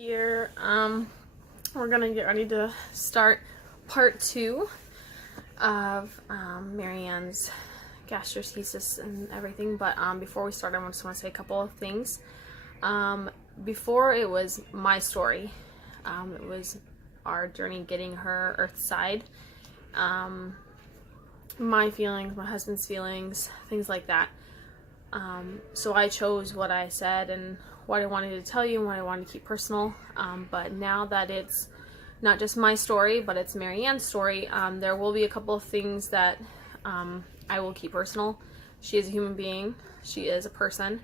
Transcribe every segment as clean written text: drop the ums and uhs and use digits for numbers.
Here, we're gonna get ready to start part 2 of Marianne's gastroschisis and everything, but before we start, I just want to say a couple of things. Before, it was my story. It was our journey getting her earthside. My feelings, my husband's feelings, things like that. So I chose what I said and what I wanted to tell you and what I wanted to keep personal. But now that it's not just my story, but it's Marianne's story, there will be a couple of things that I will keep personal. She is a human being, she is a person,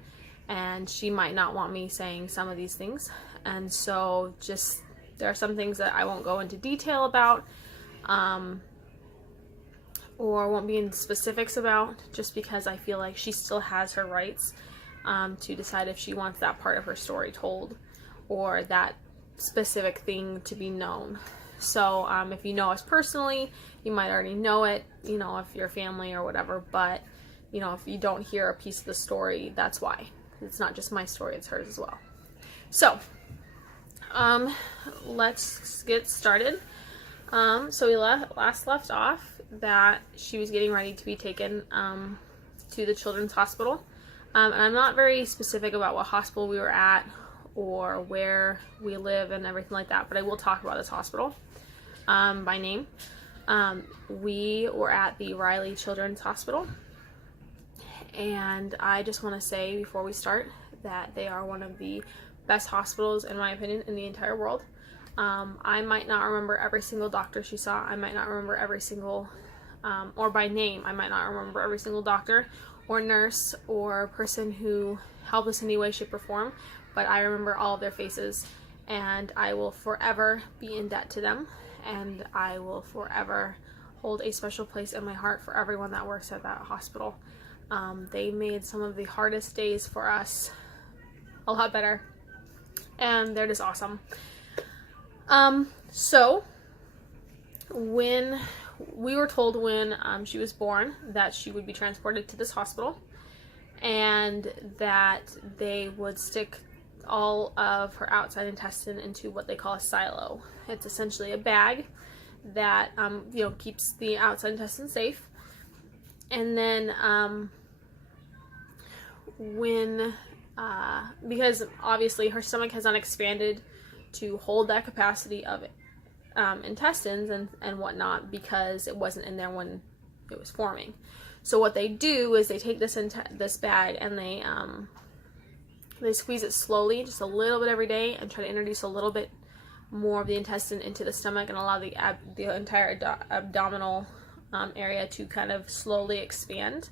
and she might not want me saying some of these things. And so just, there are some things that I won't go into detail about, or won't be in specifics about, just because I feel like she still has her rights to decide if she wants that part of her story told or that specific thing to be known. So if you know us personally, you might already know it, you know, if you're family or whatever, but you know, if you don't hear a piece of the story, that's why. It's not just my story, it's hers as well. So let's get started. So we last left off that she was getting ready to be taken to the children's hospital. And I'm not very specific about what hospital we were at or where we live and everything like that, but I will talk about this hospital by name. We were at the Riley Children's Hospital, and I just want to say before we start that they are one of the best hospitals, in my opinion, in the entire world. I might not remember every single doctor she saw. I might not remember every single, or by name, I might not remember every single doctor or nurse or person who helped us in any way, shape, or form, but I remember all of their faces, and I will forever be in debt to them, and I will forever hold a special place in my heart for everyone that works at that hospital. They made some of the hardest days for us a lot better, and they're just awesome. So when we were told when she was born that she would be transported to this hospital and that they would stick all of her outside intestine into what they call a silo. It's essentially a bag that you know, keeps the outside intestine safe. And then when because obviously her stomach has not expanded to hold that capacity of intestines and whatnot, because it wasn't in there when it was forming. So what they do is they take this bag and they squeeze it slowly, just a little bit every day, and try to introduce a little bit more of the intestine into the stomach and allow the entire abdominal area to kind of slowly expand.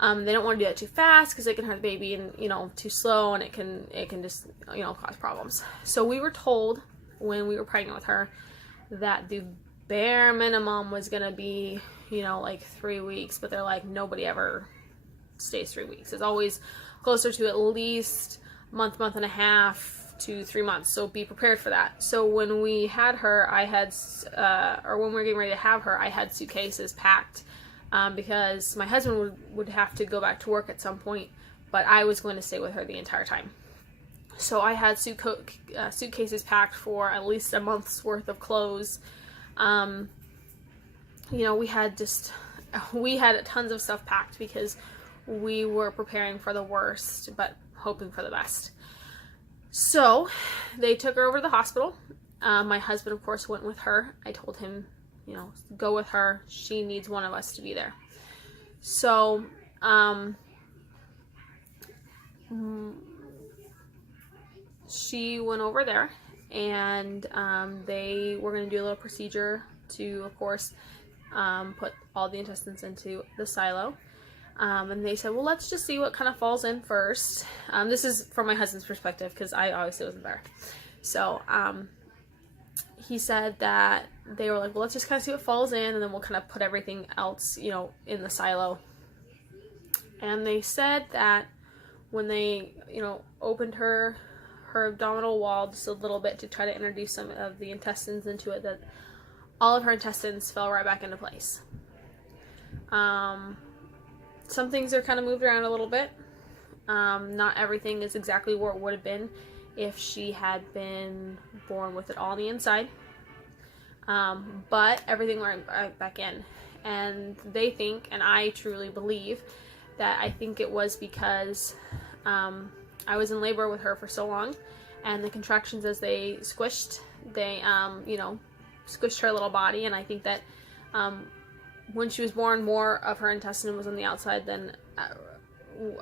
They don't want to do that too fast because it can hurt the baby, and you know, too slow, and it can just, you know, cause problems. So we were told when we were pregnant with her that the bare minimum was gonna be, you know, like 3 weeks, but they're like, nobody ever stays 3 weeks. It's always closer to at least a month and a half to 3 months. So be prepared for that. So when we had her, I had, or when we were getting ready to have her, I had suitcases packed. Because my husband would have to go back to work at some point, but I was going to stay with her the entire time. So I had suitcases packed for at least a month's worth of clothes. You know, we had tons of stuff packed because we were preparing for the worst, but hoping for the best. So they took her over to the hospital. My husband, of course, went with her. I told him, you know, go with her. She needs one of us to be there. So, she went over there, and they were going to do a little procedure to, of course, put all the intestines into the silo. And they said, well, let's just see what kind of falls in first. This is from my husband's perspective, because I obviously wasn't there. So, he said that they were like, well, let's just kind of see what falls in, and then we'll kind of put everything else, you know, in the silo. And they said that when they, you know, opened her abdominal wall just a little bit to try to introduce some of the intestines into it, that all of her intestines fell right back into place. Some things are kind of moved around a little bit. Not everything is exactly where it would have been if she had been born with it all on the inside. But everything went right back in. And they think, and I truly believe, that I think it was because I was in labor with her for so long, and the contractions, as they squished, they, squished her little body. And I think that when she was born, more of her intestine was on the outside than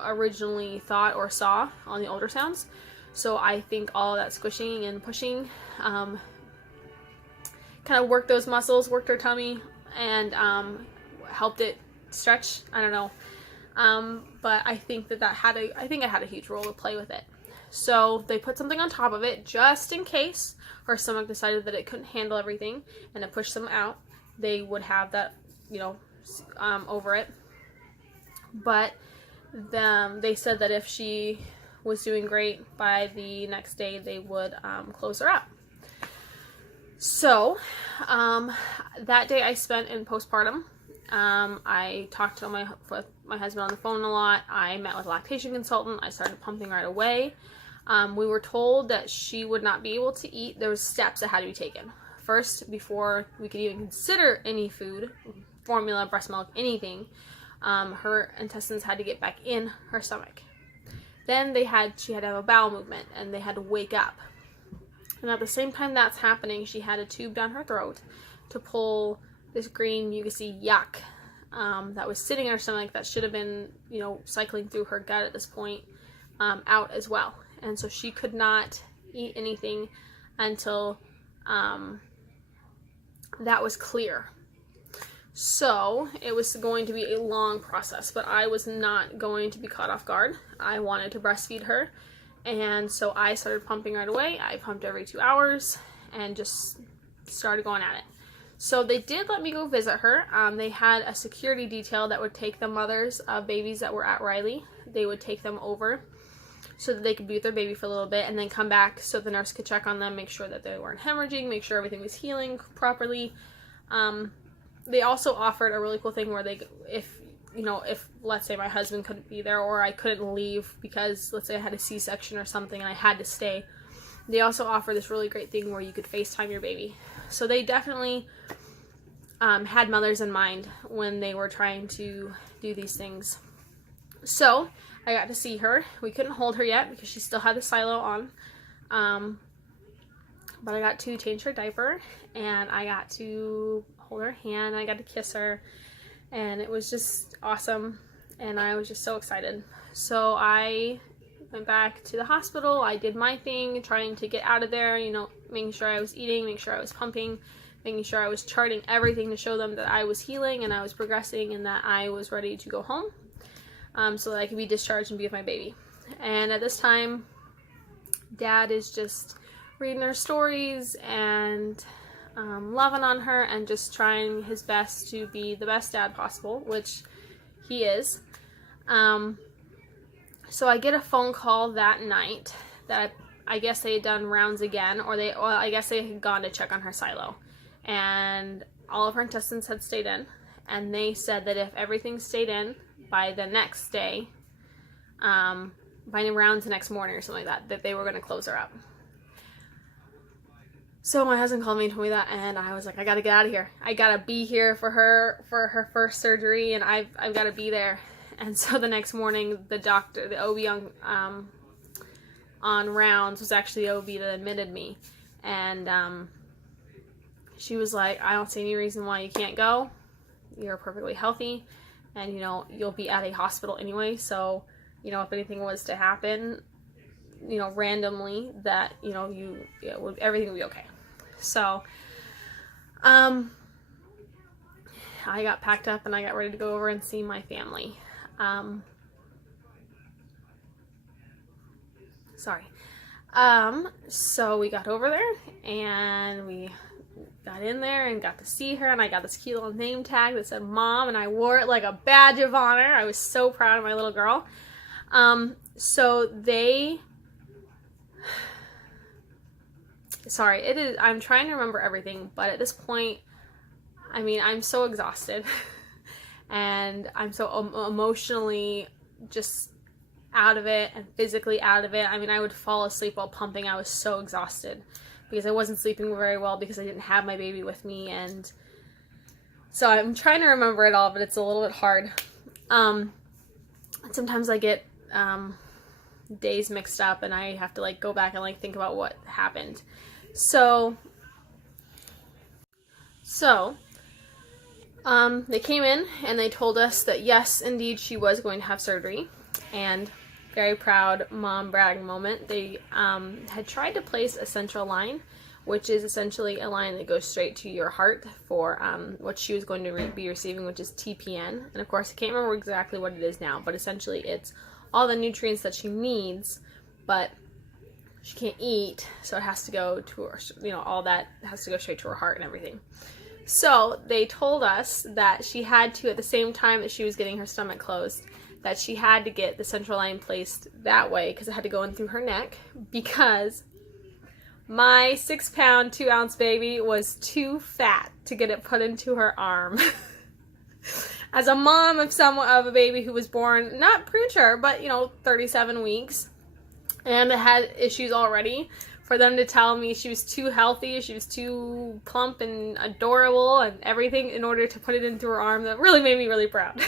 originally thought or saw on the ultrasounds. So I think all that squishing and pushing kind of worked those muscles, worked her tummy, and helped it stretch. I don't know. But I think that it had a huge role to play with it. So they put something on top of it just in case her stomach decided that it couldn't handle everything and it pushed them out. They would have that, over it. But they said that if she was doing great, by the next day they would close her up. So that day I spent in postpartum. I talked to with my husband on the phone a lot. I met with a lactation consultant. I started pumping right away. We were told that she would not be able to eat. There was steps that had to be taken. First, before we could even consider any food, formula, breast milk, anything, her intestines had to get back in her stomach. Then she had to have a bowel movement, and they had to wake up. And at the same time that's happening, she had a tube down her throat to pull this green mucousy yuck that was sitting in her stomach that should have been, cycling through her gut at this point, out as well. And so she could not eat anything until that was clear. So it was going to be a long process, but I was not going to be caught off guard. I wanted to breastfeed her, and so I started pumping right away. I pumped every 2 hours and just started going at it. So they did let me go visit her. They had a security detail that would take the mothers of babies that were at Riley. They would take them over so that they could be with their baby for a little bit and then come back so the nurse could check on them, make sure that they weren't hemorrhaging, make sure everything was healing properly. They also offered a really cool thing where if let's say my husband couldn't be there, or I couldn't leave because let's say I had a C-section or something and I had to stay, they also offer this really great thing where you could FaceTime your baby. So they definitely had mothers in mind when they were trying to do these things. So I got to see her. We couldn't hold her yet because she still had the silo on. But I got to change her diaper, and I got to hold her hand, and I got to kiss her, and it was just awesome, and I was just so excited. So I went back to the hospital. I did my thing, trying to get out of there, making sure I was eating, making sure I was pumping, making sure I was charting everything to show them that I was healing and I was progressing and that I was ready to go home, so that I could be discharged and be with my baby. And at this time, Dad is just reading her stories and loving on her and just trying his best to be the best dad possible, which he is. So I get a phone call that night that I guess they had done rounds again, or I guess they had gone to check on her silo, and all of her intestines had stayed in, and they said that if everything stayed in by the next day, by rounds the next morning or something like that they were going to close her up. So my husband called me and told me that, and I was like, I gotta get out of here. I gotta be here for her first surgery, and I've got to be there. And so the next morning, the doctor, the OB on rounds, was actually the OB that admitted me, and she was like, I don't see any reason why you can't go. You're perfectly healthy, and you'll be at a hospital anyway. So if anything was to happen, randomly, that everything would be okay. So I got packed up and I got ready to go over and see my family. So we got over there and we got in there and got to see her, and I got this cute little name tag that said Mom, and I wore it like a badge of honor. I was so proud of my little girl. I'm trying to remember everything, but at this point, I'm so exhausted and I'm so emotionally just out of it and physically out of it. I mean, I would fall asleep while pumping. I was so exhausted because I wasn't sleeping very well because I didn't have my baby with me. And so I'm trying to remember it all, but it's a little bit hard. Sometimes I get days mixed up and I have to like go back and like think about what happened. So they came in and they told us that yes, indeed, she was going to have surgery. And very proud mom brag moment. They had tried to place a central line, which is essentially a line that goes straight to your heart for what she was going to be receiving, which is TPN. And of course, I can't remember exactly what it is now, but essentially it's all the nutrients that she needs, but she can't eat, so it has to go to her, all that has to go straight to her heart and everything. So they told us that she had to, at the same time that she was getting her stomach closed, that she had to get the central line placed that way because it had to go in through her neck, because my 6-pound, 2-ounce baby was too fat to get it put into her arm. As a mom of a baby who was born, not premature, but 37 weeks, and had issues already, for them to tell me she was too healthy, she was too plump and adorable and everything in order to put it into her arm, that really made me really proud.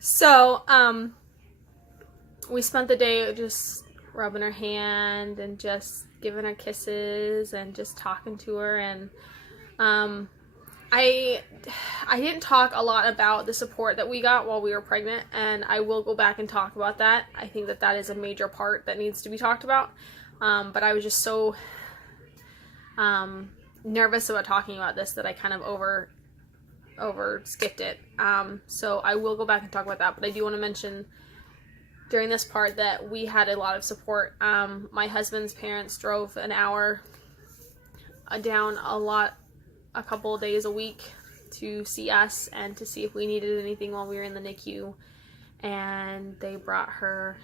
So, we spent the day just rubbing her hand and just giving her kisses and just talking to her. And I didn't talk a lot about the support that we got while we were pregnant, and I will go back and talk about that. I think that is a major part that needs to be talked about. But I was just so nervous about talking about this that I kind of over skipped it. So I will go back and talk about that, but I do want to mention during this part that we had a lot of support. My husband's parents drove an hour down a couple of days a week to see us and to see if we needed anything while we were in the NICU, and they brought her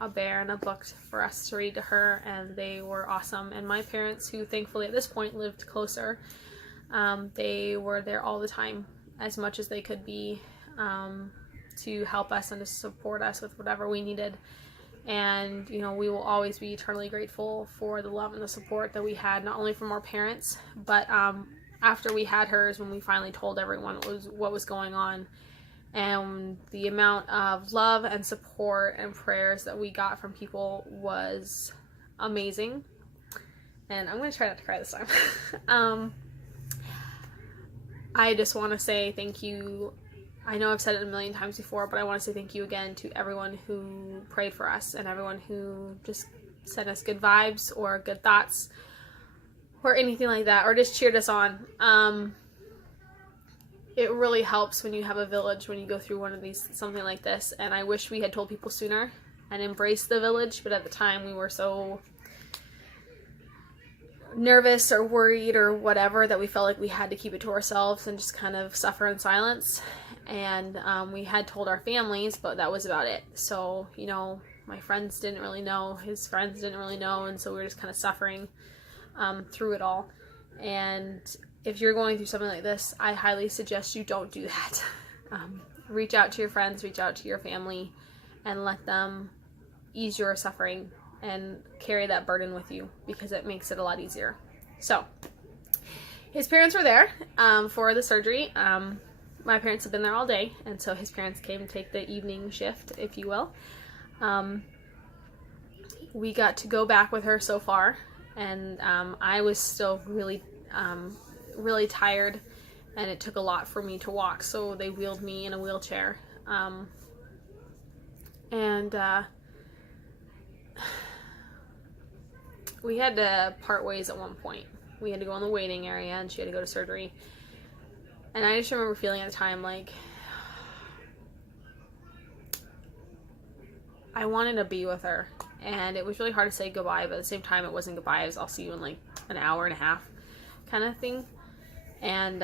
a bear and a book for us to read to her, and they were awesome. And my parents, who thankfully at this point lived closer, they were there all the time, as much as they could be, to help us and to support us with whatever we needed. And we will always be eternally grateful for the love and the support that we had, not only from our parents, but after we had hers, when we finally told everyone what was going on. And the amount of love and support and prayers that we got from people was amazing. And I'm going to try not to cry this time. I just want to say thank you. I know I've said it a million times before, but I want to say thank you again to everyone who prayed for us and everyone who just sent us good vibes or good thoughts or anything like that, or just cheered us on. It really helps when you have a village, when you go through something like this. And I wish we had told people sooner and embraced the village, but at the time we were so nervous or worried or whatever that we felt like we had to keep it to ourselves and just kind of suffer in silence. And we had told our families, but that was about it. So, my friends didn't really know, his friends didn't really know, and so we were just kind of suffering through it all. And if you're going through something like this, I highly suggest you don't do that. Reach out to your friends, reach out to your family, and let them ease your suffering and carry that burden with you, because it makes it a lot easier. So, his parents were there for the surgery. My parents have been there all day, and so his parents came to take the evening shift, if you will. We got to go back with her so far, and I was still really tired, and it took a lot for me to walk, so they wheeled me in a wheelchair. We had to part ways at one point. We had to go in the waiting area, and she had to go to surgery. And I just remember feeling at the time like I wanted to be with her, and it was really hard to say goodbye, but at the same time it wasn't goodbye. It was, I'll see you in like an hour and a half kind of thing. And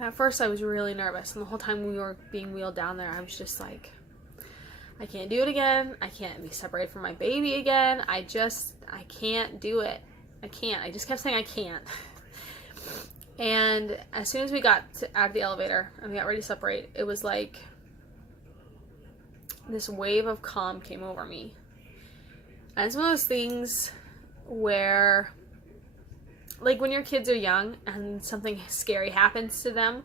at first I was really nervous, and the whole time we were being wheeled down there, I was just like, I can't do it again. I can't be separated from my baby again. I can't do it. I just kept saying I can't. And as soon as we got out of the elevator and we got ready to separate, it was like this wave of calm came over me. And it's one of those things where, like when your kids are young and something scary happens to them,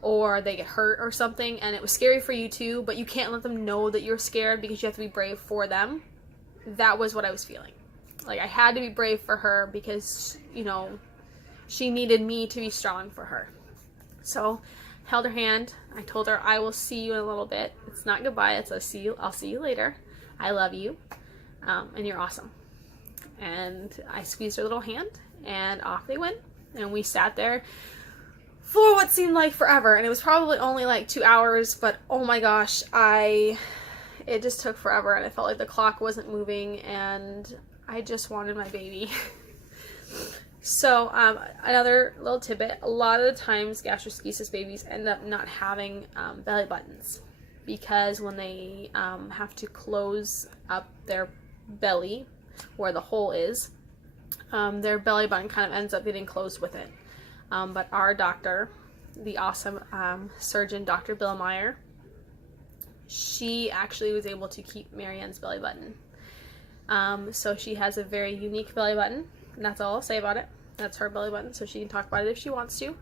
or they get hurt or something, and it was scary for you too, but you can't let them know that you're scared because you have to be brave for them. That was what I was feeling. Like I had to be brave for her because, you know, she needed me to be strong for her. So held her hand. I told her, I will see you in a little bit. It's not goodbye, it's a see you. I'll see you later. I love you. And you're awesome. And I squeezed her little hand and off they went. And we sat there for what seemed like forever. And it was probably only like 2 hours, but oh my gosh, it just took forever, and it felt like the clock wasn't moving, and I just wanted my baby. So, another little tidbit, a lot of the times gastroschisis babies end up not having belly buttons, because when they have to close up their belly, where the hole is, their belly button kind of ends up getting closed with it. But our doctor, the awesome surgeon, Dr. Bill Meyer, she actually was able to keep Marianne's belly button. So she has a very unique belly button, and that's all I'll say about it. That's her belly button, so she can talk about it if she wants to.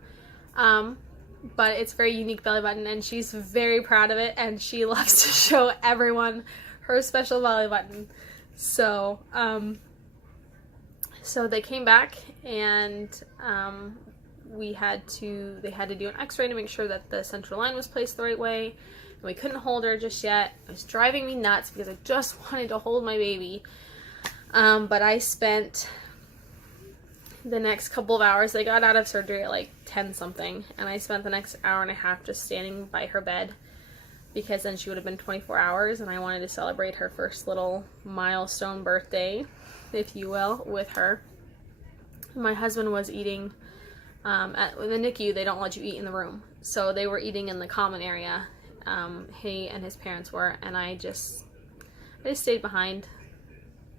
But it's a very unique belly button, and she's very proud of it, and she loves to show everyone her special belly button. So, so they came back, and they had to do an x-ray to make sure that the central line was placed the right way. And we couldn't hold her just yet. It was driving me nuts because I just wanted to hold my baby. But I spent the next couple of hours, they got out of surgery at like 10 something, and I spent the next hour and a half just standing by her bed, because then she would have been 24 hours, and I wanted to celebrate her first little milestone birthday, if you will, with her. My husband was eating at the NICU. They don't let you eat in the room, so they were eating in the common area. He and his parents were, and I just stayed behind.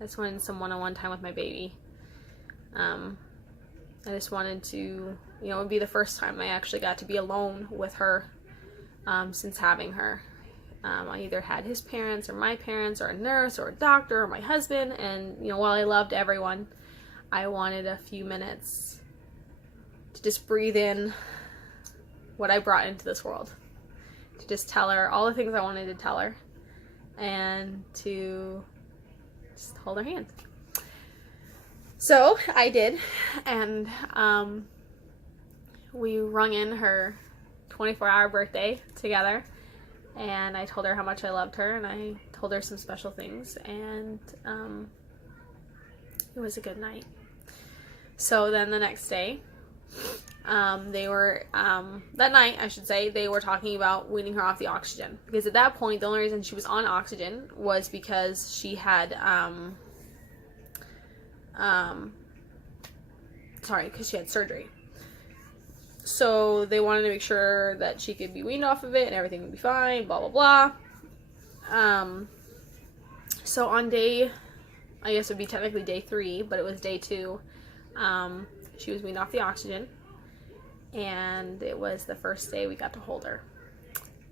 I just wanted some one-on-one time with my baby. I just wanted to, you know, it would be the first time I actually got to be alone with her since having her. I either had his parents or my parents or a nurse or a doctor or my husband, and, you know, while I loved everyone, I wanted a few minutes to just breathe in what I brought into this world. To just tell her all the things I wanted to tell her, and to just hold her hand. So I did, and we rung in her 24-hour birthday together, and I told her how much I loved her, and I told her some special things, and it was a good night. So then the next day, they were, that night, I should say, they were talking about weaning her off the oxygen. Because at that point, the only reason she was on oxygen was because she had, because she had surgery. So they wanted to make sure that she could be weaned off of it and everything would be fine, blah, blah, blah. So on day, I guess it would be technically day 3, but it was day 2, she was weaned off the oxygen. And it was the first day we got to hold her.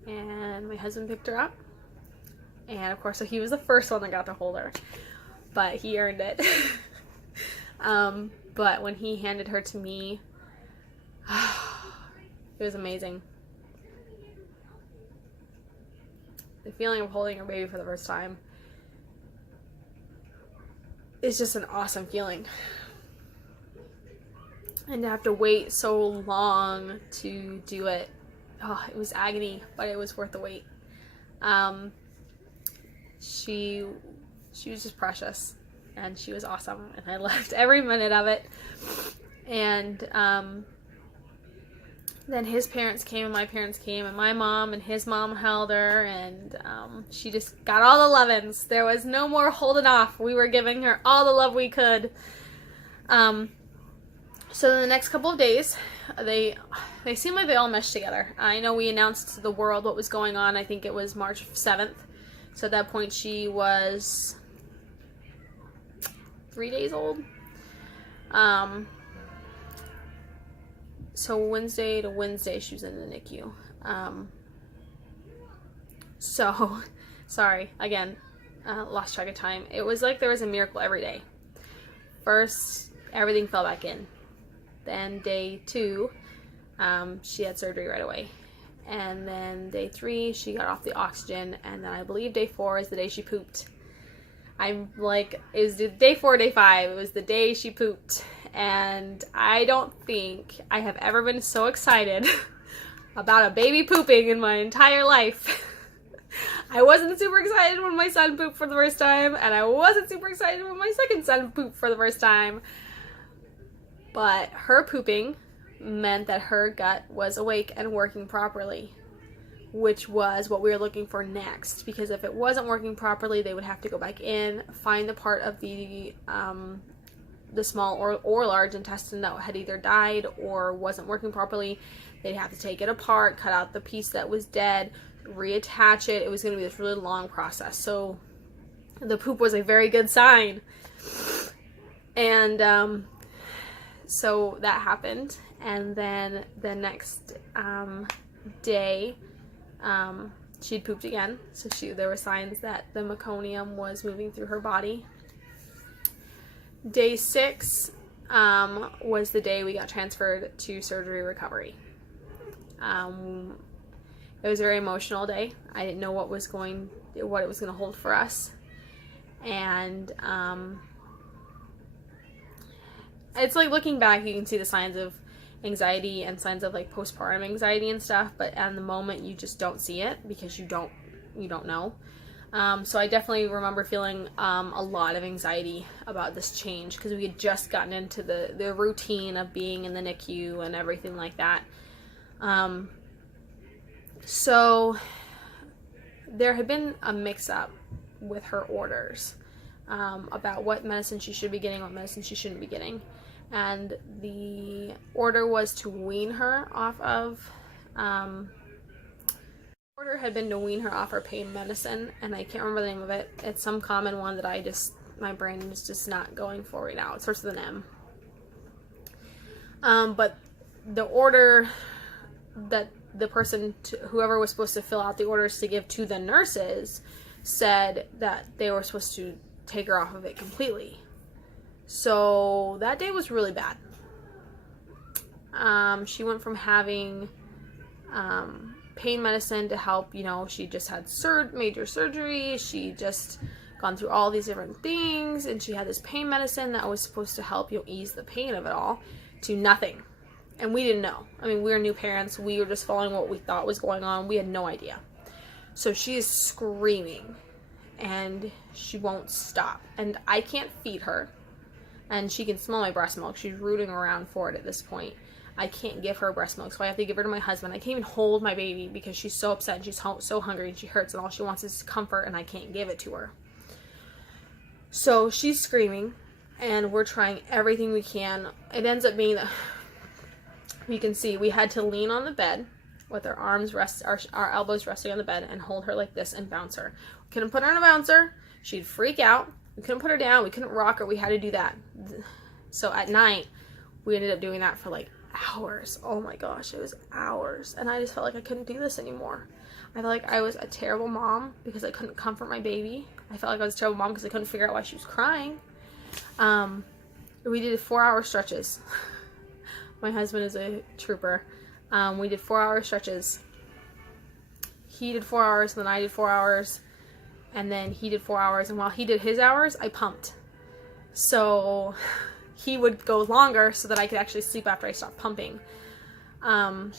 And my husband picked her up. And of course, so he was the first one that got to hold her. But he earned it. But when he handed her to me, it was amazing. The feeling of holding your baby for the first time is just an awesome feeling. And to have to wait so long to do it, it was agony, but it was worth the wait. She was just precious, and she was awesome, and I loved every minute of it. And then his parents came, and my parents came, and my mom and his mom held her, and she just got all the lovin's. There was no more holding off. We were giving her all the love we could. So in the next couple of days, they seem like they all meshed together. I know we announced to the world what was going on. I think it was March 7th. So at that point, she was 3 days old. So Wednesday to Wednesday, she was in the NICU. So Sorry, again, lost track of time. It was like there was a miracle every day. First, everything fell back in. Then day 2, she had surgery right away. And then day 3, she got off the oxygen. And then I believe day 4 is the day she pooped. I'm like, it was day 4, day 5. It was the day she pooped. And I don't think I have ever been so excited about a baby pooping in my entire life. I wasn't super excited when my son pooped for the first time, and I wasn't super excited when my second son pooped for the first time. But her pooping meant that her gut was awake and working properly, which was what we were looking for next. Because if it wasn't working properly, they would have to go back in, find the part of the small or large intestine that had either died or wasn't working properly. They'd have to take it apart, cut out the piece that was dead, reattach it. It was going to be this really long process. So the poop was a very good sign. And so that happened. And then the next day, she'd pooped again. So there were signs that the meconium was moving through her body. Day 6 was the day we got transferred to surgery recovery. It was a very emotional day. I didn't know what it was going to hold for us. And it's like looking back, you can see the signs of anxiety and signs of like postpartum anxiety and stuff, but at the moment you just don't see it because you don't know. So I definitely remember feeling a lot of anxiety about this change because we had just gotten into the routine of being in the NICU and everything like that. So there had been a mix-up with her orders about what medicine she should be getting, what medicine she shouldn't be getting. And the order was to wean her off of order had been to wean her off her pain medicine, and I can't remember the name of it. It's some common one that my brain is just not going for right now. It starts with an M. But the order that the person, whoever was supposed to fill out the orders to give to the nurses, said that they were supposed to take her off of it completely. So that day was really bad. She went from having pain medicine to help, she just had major surgery. She just gone through all these different things, and she had this pain medicine that was supposed to help ease the pain of it all, to nothing. And we didn't know. I mean, we were new parents. We were just following what we thought was going on. We had no idea. So she is screaming, and she won't stop. And I can't feed her. And she can smell my breast milk. She's rooting around for it at this point. I can't give her breast milk, so I have to give her to my husband. I can't even hold my baby because she's so upset and she's so hungry and she hurts, and all she wants is comfort, and I can't give it to her. So she's screaming, and we're trying everything we can. It ends up being that you can see we had to lean on the bed with our arms our elbows resting on the bed and hold her like this and bounce her. We couldn't put her in a bouncer. She'd freak out. We couldn't put her down. We couldn't rock her. We had to do that. So at night, we ended up doing that for like hours. Oh my gosh, it was hours. And I just felt like I couldn't do this anymore. I felt like I was a terrible mom because I couldn't comfort my baby. I felt like I was a terrible mom because I couldn't figure out why she was crying. We did 4-hour stretches. My husband is a trooper. We did 4-hour stretches. He did 4 hours, and then I did 4 hours, and then he did 4 hours, and while he did his hours, I pumped. So he would go longer so that I could actually sleep after I stopped pumping. And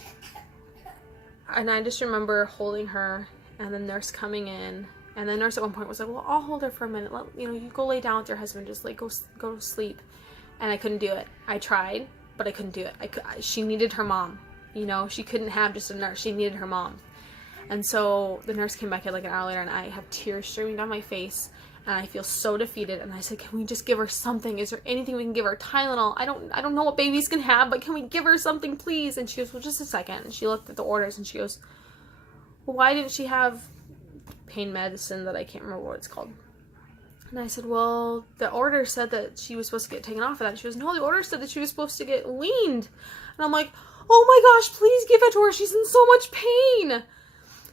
I just remember holding her, and the nurse coming in, and the nurse at one point was like, well, I'll hold her for a minute. You go lay down with your husband, just like go to sleep. And I couldn't do it. I tried, but I couldn't do it. She needed her mom. She couldn't have just a nurse. She needed her mom. And so the nurse came back in like an hour later, and I have tears streaming down my face, and I feel so defeated. And I said, can we just give her something? Is there anything we can give her? Tylenol? I don't know what babies can have, but can we give her something, please? And she goes, well, just a second. And she looked at the orders, and she goes, well, why didn't she have pain medicine that I can't remember what it's called? And I said, well, the order said that she was supposed to get taken off of that. And she goes, no, the order said that she was supposed to get weaned. And I'm like, oh my gosh, please give it to her. She's in so much pain.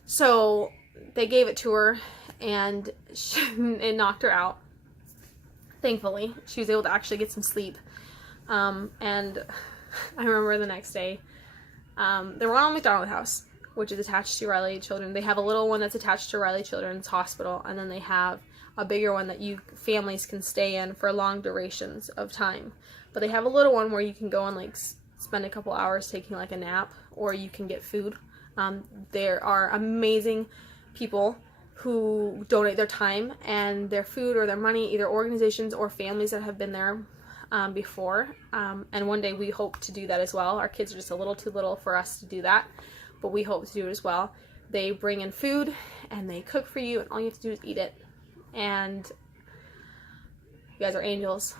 So they gave it to her, and it knocked her out. Thankfully, she was able to actually get some sleep. And I remember the next day, they were on a McDonald house, which is attached to Riley Children. They have a little one that's attached to Riley Children's Hospital, and then they have a bigger one that families can stay in for long durations of time. But they have a little one where you can go and like spend a couple hours taking like a nap, or you can get food. There are amazing people who donate their time and their food or their money, either organizations or families that have been there before. And one day we hope to do that as well. Our kids are just a little too little for us to do that, but we hope to do it as well. They bring in food and they cook for you, and all you have to do is eat it. And you guys are angels.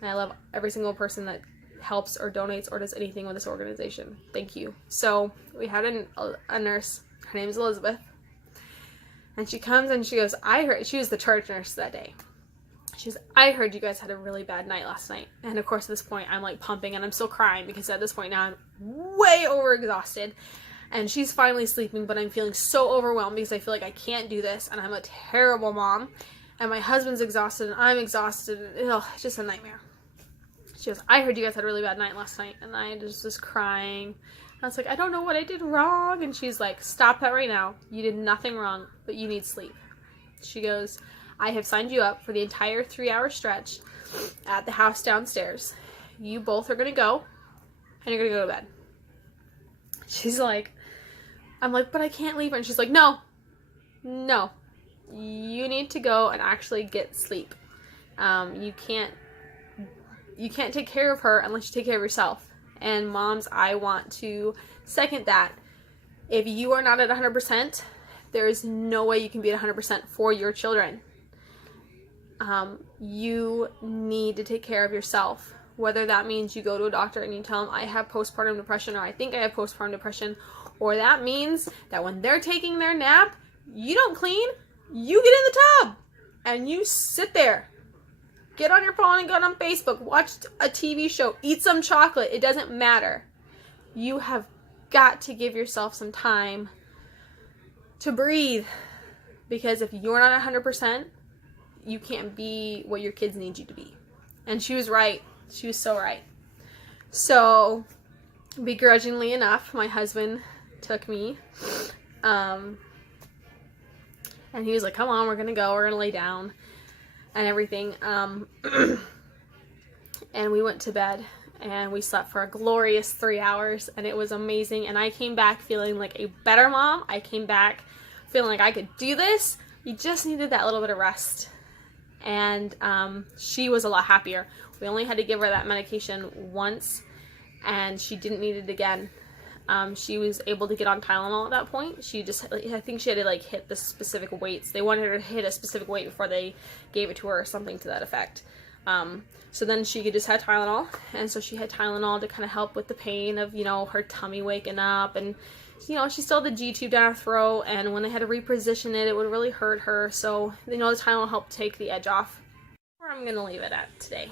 And I love every single person that helps or donates or does anything with this organization. Thank you. So we had a nurse. Her name is Elizabeth. And she comes and she goes, I heard, she was the charge nurse that day. She goes, I heard you guys had a really bad night last night. And of course at this point I'm like pumping and I'm still crying because at this point now I'm way overexhausted. And she's finally sleeping, but I'm feeling so overwhelmed because I feel like I can't do this and I'm a terrible mom. And my husband's exhausted and I'm exhausted. Ugh, it's just a nightmare. She goes, I heard you guys had a really bad night last night. And I just was crying. I was like, I don't know what I did wrong. And she's like, stop that right now. You did nothing wrong, but you need sleep. She goes, I have signed you up for the entire 3-hour stretch at the house downstairs. You both are going to go, and you're going to go to bed. She's like, I'm like, but I can't leave her. And she's like, no, you need to go and actually get sleep. You can't take care of her unless you take care of yourself. And moms, I want to second that. If you are not at 100%, there is no way you can be at 100% for your children. You need to take care of yourself. Whether that means you go to a doctor and you tell them, I have postpartum depression, or I think I have postpartum depression, or that means that when they're taking their nap, you don't clean, you get in the tub and you sit there. Get on your phone and go on Facebook, watch a TV show, eat some chocolate. It doesn't matter. You have got to give yourself some time to breathe, because if you're not 100%, you can't be what your kids need you to be. And she was right. She was so right. So, begrudgingly enough, my husband took me, and he was like, come on, we're gonna go, we're gonna lay down and everything. And we went to bed and we slept for a glorious 3 hours, and it was amazing. And I came back feeling like a better mom. I came back feeling like I could do this. You just needed that little bit of rest. And she was a lot happier. We only had to give her that medication once, and she didn't need it again. She was able to get on Tylenol at that point. She just, I think she had to like hit the specific weights. They wanted her to hit a specific weight before they gave it to her, or something to that effect. So then she could just have Tylenol, and so she had Tylenol to kind of help with the pain of, you know, her tummy waking up, and, you know, she still had the G-tube down her throat, and when they had to reposition it, it would really hurt her. So, you know, the Tylenol helped take the edge off. Where I'm gonna leave it at today.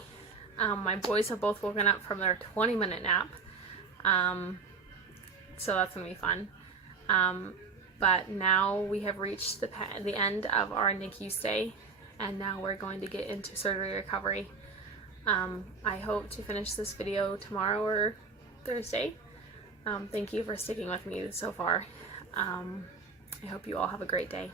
My boys have both woken up from their 20-minute nap, so that's gonna be fun. But now we have reached the end of our NICU stay, and now we're going to get into surgery recovery. I hope to finish this video tomorrow or Thursday. Thank you for sticking with me so far. I hope you all have a great day.